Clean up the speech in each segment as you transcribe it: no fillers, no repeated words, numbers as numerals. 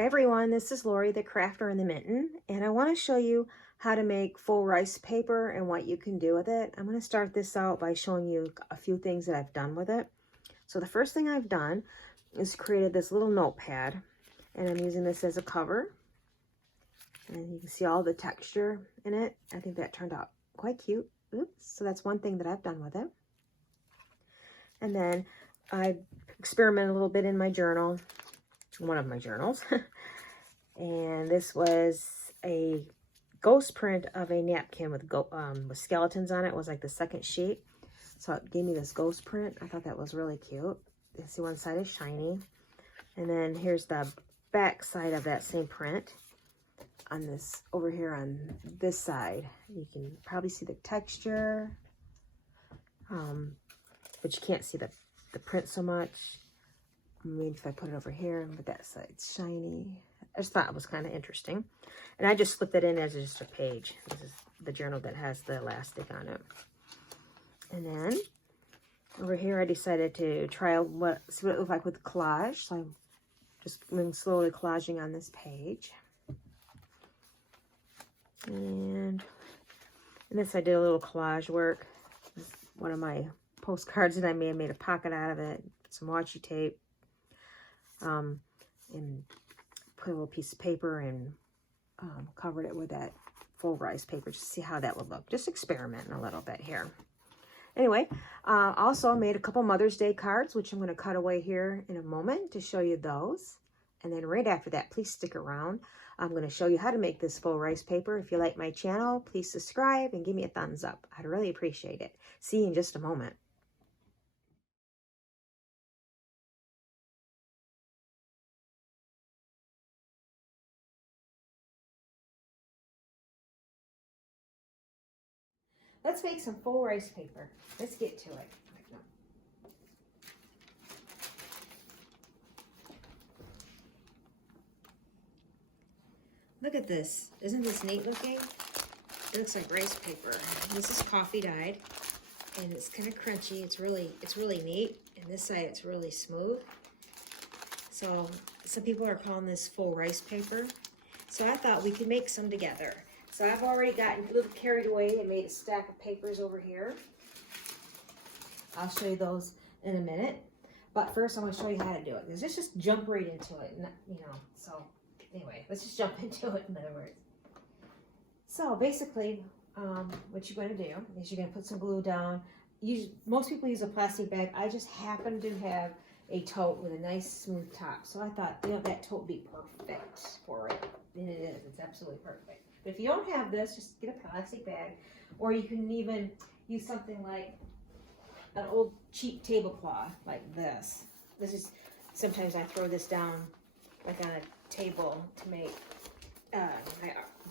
Hi everyone, this is Lori, the crafter in the mitten, and I want to show you how to make faux rice paper and what you can do with it. I'm going to start this out by showing you a few things that I've done with it. So the first thing I've done is created this little notepad, and I'm using this as a cover, and you can see all the texture in it. I think that turned out quite cute. Oops. So that's one thing that I've done with it. And then I experimented a little bit in my journal, one of my journals. And this was a ghost print of a napkin with skeletons on it. It was like the second sheet. So it gave me this ghost print. I thought that was really cute. You see one side is shiny. And then here's the back side of that same print on this, over here on this side. You can probably see the texture, but you can't see the print so much. Maybe if I put it over here, but that side's shiny. I just thought it was kind of interesting. And I just slipped it in as just a page. This is the journal that has the elastic on it. And then over here, I decided to try see what it looked like with collage. So I'm just slowly collaging on this page. And in this, I did a little collage work. One of my postcards that I made a pocket out of it, some washi tape, and put a little piece of paper and covered it with that full rice paper just to see how that would look. Just experimenting a little bit here. Anyway, also made a couple Mother's Day cards, which I'm going to cut away here in a moment to show you those. And then right after that, please stick around. I'm going to show you how to make this full rice paper. If you like my channel, please subscribe and give me a thumbs up. I'd really appreciate it. See you in just a moment. Let's make some full rice paper. Let's get to it. Look at this. Isn't this neat looking? It looks like rice paper. This is coffee dyed, and it's kind of crunchy. It's really neat. And this side, it's really smooth. So some people are calling this full rice paper. So I thought we could make some together. So I've already gotten a little carried away and made a stack of papers over here. I'll show you those in a minute. But first I'm going to show you how to do it. Let's just jump right into it. So anyway, let's just jump into it in other words. So basically, what you're going to do is you're going to put some glue down. Most people use a plastic bag. I just happen to have a tote with a nice smooth top. So I thought, that tote would be perfect for it. And it is. It's absolutely perfect. But if you don't have this, just get a plastic bag. Or you can even use something like an old cheap tablecloth like this. Sometimes I throw this down like on a table to make, I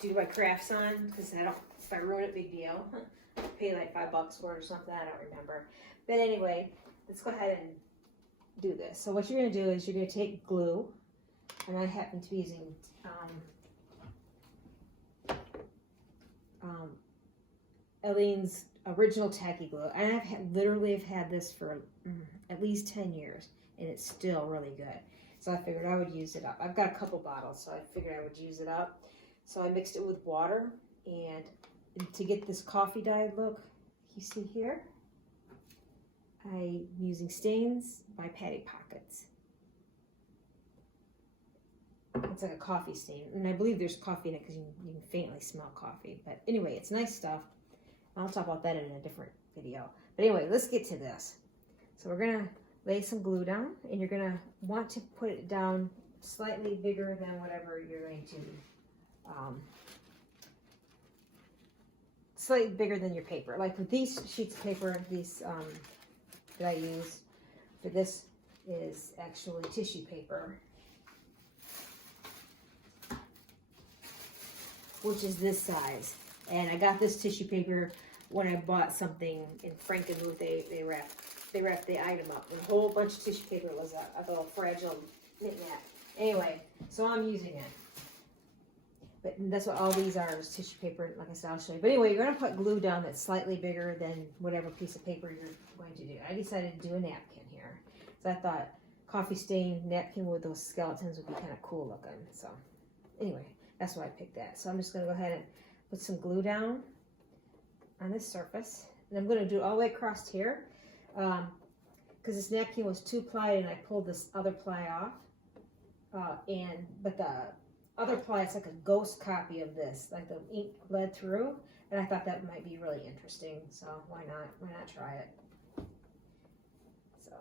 do my crafts on, because if I ruin it, big deal. I pay like $5 for it or something, I don't remember. But anyway, let's go ahead and do this. So what you're going to do is you're going to take glue, and I happen to be using Eileen's original tacky glue, and I've literally had this for at least 10 years, and it's still really good. So I figured I would use it up. I've got a couple bottles, so I figured I would use it up. So I mixed it with water, and to get this coffee dyed look, you see here, I'm using Stains by Patty Pockets. It's like a coffee stain, and I believe there's coffee in it because you can faintly smell coffee. But anyway, it's nice stuff. I'll talk about that in a different video. But anyway, let's get to this. So we're going to lay some glue down, and you're going to want to put it down slightly bigger than whatever you're going to, slightly bigger than your paper. Like with these sheets of paper, that I use for this is actually tissue paper, which is this size. And I got this tissue paper when I bought something in Frankenmuth. They wrapped the item up. And a whole bunch of tissue paper was a little fragile knick-knack. Anyway, so I'm using it. But that's what all these are, is tissue paper. Like I said, I'll show you. But anyway, you're going to put glue down that's slightly bigger than whatever piece of paper you're going to do. I decided to do a napkin here. So I thought coffee stained napkin with those skeletons would be kind of cool looking. So anyway, that's why I picked that. So I'm just going to go ahead and put some glue down on this surface. And I'm going to do it all the way across here because this napkin was 2-plied and I pulled this other ply off. But the other ply, it's like a ghost copy of this, like the ink bled through. And I thought that might be really interesting. So why not try it? So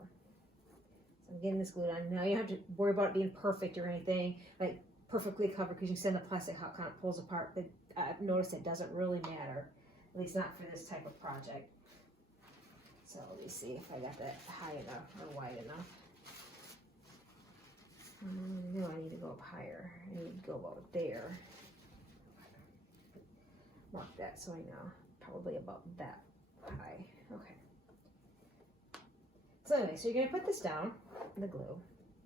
I'm getting this glued on. Now you don't have to worry about it being perfect or anything, like perfectly covered, because you can send the plastic how it kind of pulls apart. But I've noticed it doesn't really matter, at least not for this type of project. So let me see if I got that high enough or wide enough. No, I need to go up higher. I need to go about there. Mark that so I know. Probably about that high. Okay. So anyway, so you're going to put this down in the glue.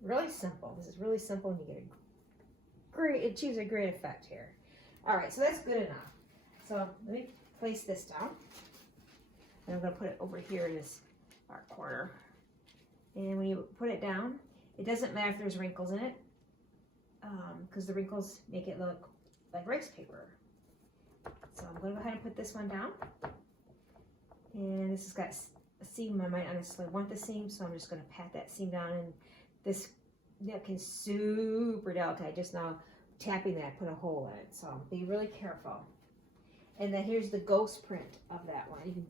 Really simple. This is really simple and you get it achieves a great effect here. All right, so that's good enough. So let me place this down. And I'm going to put it over here in this far corner. And when you put it down, it doesn't matter if there's wrinkles in it, because the wrinkles make it look like rice paper. So I'm going to go ahead and put this one down. And this has got a seam. I might not necessarily want the seam, so I'm just going to pat that seam down. And this napkin's super delicate. I just now tapping that, put a hole in it. So be really careful. And then here's the ghost print of that one. You can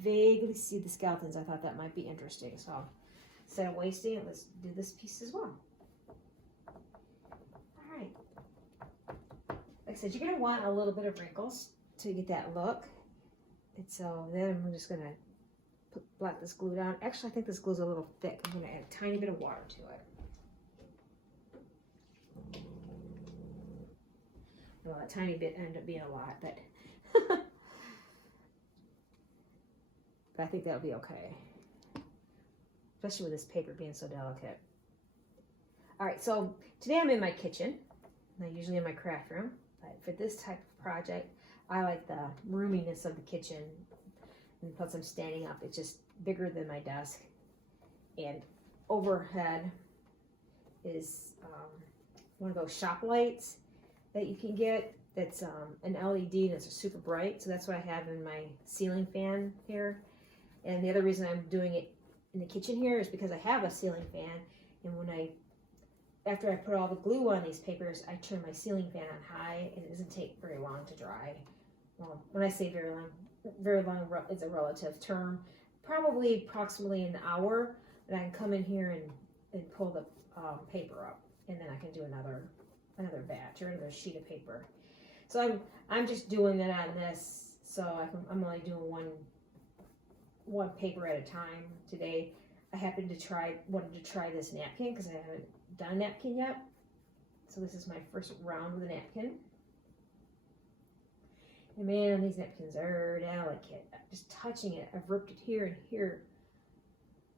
vaguely see the skeletons. I thought that might be interesting. So instead of wasting it, let's do this piece as well. All right. Like I said, you're going to want a little bit of wrinkles to get that look. And so then I'm just going to blot this glue down. Actually, I think this glue's a little thick. I'm going to add a tiny bit of water to it. Well, a tiny bit ended up being a lot, but but I think that'll be okay. Especially with this paper being so delicate. All right, so today I'm in my kitchen. I'm usually in my craft room, but for this type of project, I like the roominess of the kitchen. And plus I'm standing up, it's just bigger than my desk. And overhead is one of those shop lights that you can get. That's an LED and it's super bright. So that's what I have in my ceiling fan here. And the other reason I'm doing it in the kitchen here is because I have a ceiling fan, and after I put all the glue on these papers, I turn my ceiling fan on high, and it doesn't take very long to dry. Well, when I say very long is a relative term. Probably approximately an hour, and I can come in here and pull the paper up, and then I can do another batch or another sheet of paper. So I'm just doing that on this, so I'm only doing one paper at a time today. I wanted to try this napkin because I haven't done a napkin yet. So this is my first round with a napkin. And man, these napkins are delicate. Just touching it, I've ripped it here and here.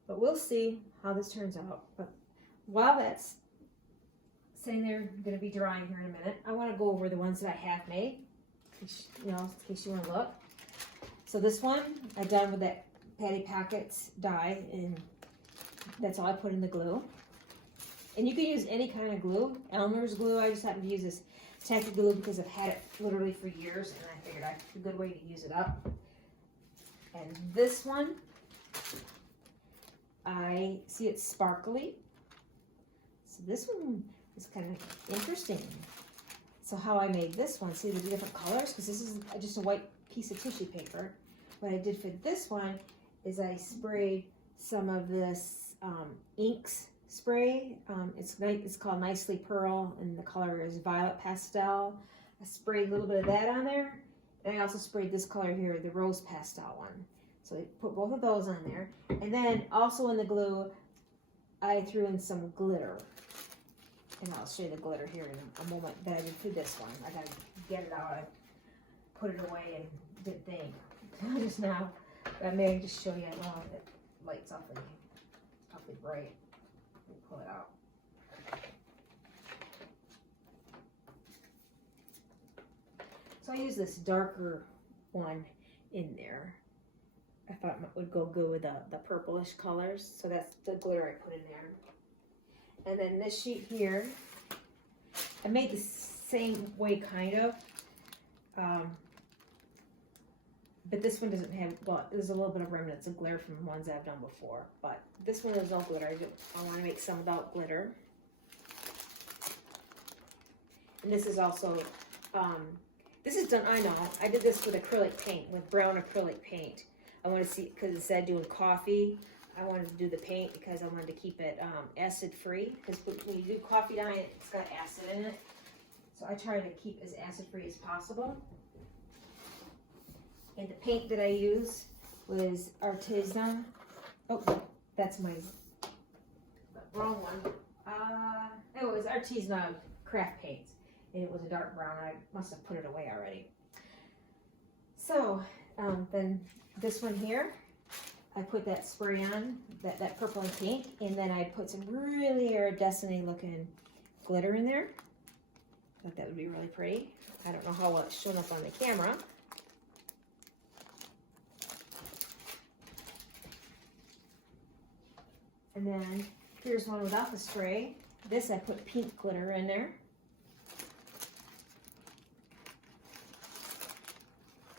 But we'll see how this turns out. But while that's sitting there, going to be drying here in a minute, I want to go over the ones that I have made, in case you want to look. So this one I've done with that Patty Packets die, and that's all I put in the glue. And you can use any kind of glue. Elmer's glue. I just happen to use this tacky glue because I've had it literally for years, and I figured it's a good way to use it up. And this one, I see it's sparkly. So this one is kind of interesting. So how I made this one, see the different colors, because this is just a white piece of tissue paper. What I did for this one is I sprayed some of this inks spray. It's called Nicely Pearl, and the color is Violet Pastel. I sprayed a little bit of that on there, and I also sprayed this color here, the Rose Pastel one. So I put both of those on there, and then also in the glue, I threw in some glitter, and I'll show you the glitter here in a moment that I did for this one. I gotta get it out. I put it away and didn't think just now. But I may just show you. Well, it lights awfully bright. Let me pull it out. So I use this darker one in there. I thought it would go good with the purplish colors. So that's the glitter I put in there. And then this sheet here, I made the same way kind of. But this one doesn't have, well, there's a little bit of remnants of glitter from ones I've done before. But this one is all glitter. I want to make some without glitter. And this is also, this is done, I know, I did this with acrylic paint, with brown acrylic paint. I want to see, because it said doing coffee, I wanted to do the paint because I wanted to keep it acid free. Because when you do coffee dye, it's got acid in it. So I try to keep as acid free as possible. And the paint that I used was artisanal. Oh, that's my wrong one. It was artisanal craft paints, and it was a dark brown. I must have put it away already. So then this one here, I put that spray on, that purple and pink, and then I put some really iridescent looking glitter in there. I thought that would be really pretty. I don't know how well it's shown up on the camera. And then here's one without the spray. This I put pink glitter in there.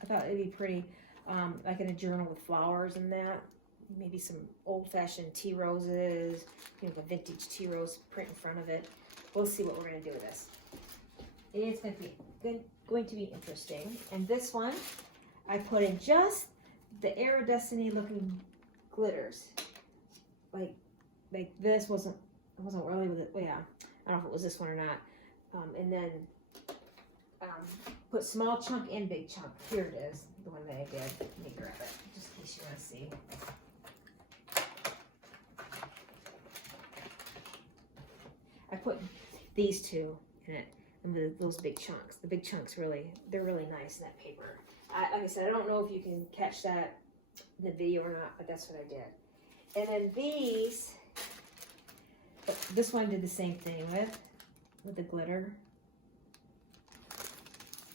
I thought it'd be pretty, like in a journal with flowers and that. Maybe some old-fashioned tea roses, you know, the vintage tea rose print in front of it. We'll see what we're gonna do with this. It's going to be interesting. And this one, I put in just the iridescent looking glitters. Like this wasn't really with it. Well, yeah, I don't know if it was this one or not. And then put small chunk and big chunk. Here it is, the one that I did. Let me grab it, just in case you want to see. I put these two in it, and those big chunks. The big chunks they're really nice in that paper. Like I said, I don't know if you can catch that in the video or not, but that's what I did. And then these, this one I did the same thing with the glitter.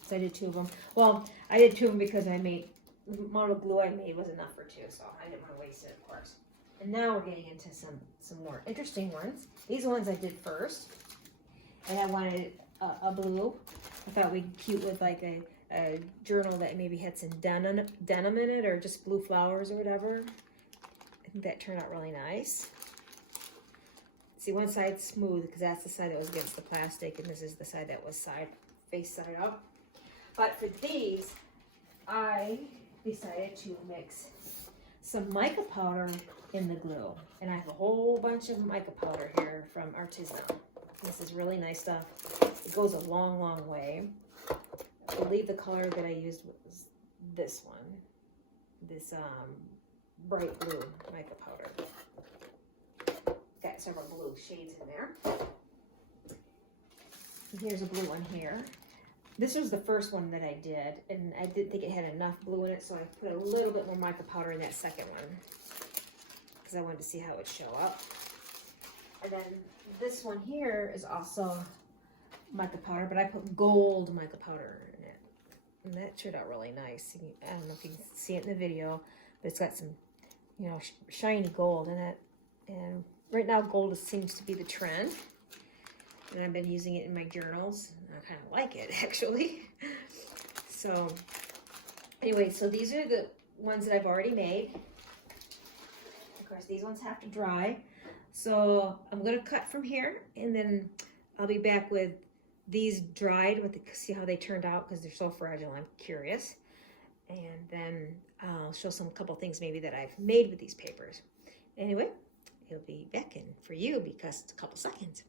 So I did two of them. Well, I did two of them because I made, the amount of glue I made was enough for two, so I didn't want to waste it, of course. And now we're getting into some more interesting ones. These ones I did first, and I wanted a blue. I thought we'd be cute with like a journal that maybe had some denim in it, or just blue flowers or whatever. I think that turned out really nice. See, one side's smooth because that's the side that was against the plastic, and this is the side that was face side up. But for these, I decided to mix some mica powder in the glue. And I have a whole bunch of mica powder here from Artisanal. This is really nice stuff. It goes a long, long way. I believe the color that I used was this one. This bright blue mica powder. Got several blue shades in there. And here's a blue one here. This was the first one that I did, and I didn't think it had enough blue in it, so I put a little bit more mica powder in that second one because I wanted to see how it would show up. And then this one here is also mica powder, but I put gold mica powder in it, and that turned out really nice. I don't know if you can see it in the video, but it's got some, you know, shiny gold in it. And right now, gold seems to be the trend. And I've been using it in my journals. I kind of like it, actually. So, anyway, so these are the ones that I've already made. Of course, these ones have to dry. So, I'm going to cut from here, and then I'll be back with these dried, see how they turned out, because they're so fragile. I'm curious. And then I'll show a couple things maybe that I've made with these papers. Anyway, it'll be back in for you because it's a couple seconds.